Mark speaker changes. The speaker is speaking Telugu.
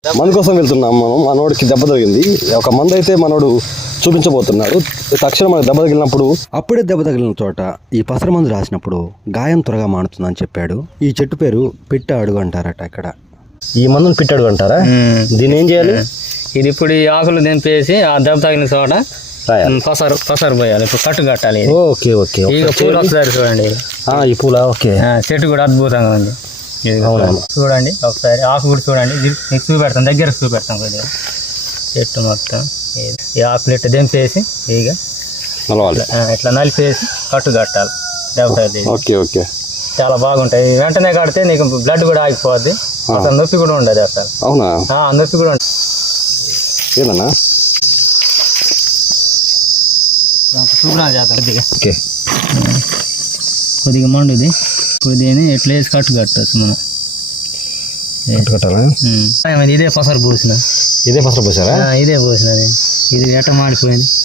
Speaker 1: మందు కోసం వెళ్తున్నాం మనం. మనోడికి దెబ్బ తగిలింది. ఒక మందు అయితే మనోడు చూపించబోతున్నాడు. తక్షణం మనకు దెబ్బ తగిలినప్పుడు అప్పుడే దెబ్బ తగిలిన చోట ఈ పసర మందు రాసినప్పుడు గాయం త్వరగా మానుతుందని చెప్పాడు. ఈ చెట్టు పేరు పిట్ట అడుగు అంటారట. ఇక్కడ ఈ మందును పిట్ట అడుగు అంటారా? దీన్ని ఏం చేయాలి?
Speaker 2: ఇది ఇప్పుడు ఈ ఆకులు దింపేసి ఆ దెబ్బ తగిలిన చోట పసరు పోయాలి. ఇప్పుడు కట్టు కట్టాలి.
Speaker 1: Okay okay.
Speaker 2: ఇక పూలు ఒకసారి చూడండి.
Speaker 1: ఈ పూల ఓకే.
Speaker 2: చెట్టు కూడా అద్భుతంగా ఉంది. చూడండి ఒకసారి ఆకు కూడా చూడండి. మీకు చూపెడతాం, దగ్గర చూపెడతాం కొద్దిగా. చెట్టు మొత్తం ఈ ఆకులు ఇట్లా దింపేసి ఇక ఇట్లా నలిపేసి కట్టు కట్టాలి. దెబ్బ తగిలి
Speaker 1: ఓకే ఓకే.
Speaker 2: చాలా బాగుంటాయి. వెంటనే కడితే నీకు బ్లడ్ కూడా ఆగిపోద్ది. అసలు నొప్పి కూడా ఉండదు అసలు.
Speaker 1: అవునా?
Speaker 2: నొప్పి కూడా ఉంటుంది.
Speaker 1: ఏదన్నా
Speaker 2: శుభ్రం చేద్దాం. కొద్దిగా మండుది. కొద్దిగా ఎట్లా వేసి కట్టు కట్టచ్చు మనం.
Speaker 1: కట్టాలా?
Speaker 2: ఇదే పసరు పోసిన.
Speaker 1: ఇదే పసరు పోసారా?
Speaker 2: ఇదే పోసినది. ఇది ఎట్ట మాడిపోయింది.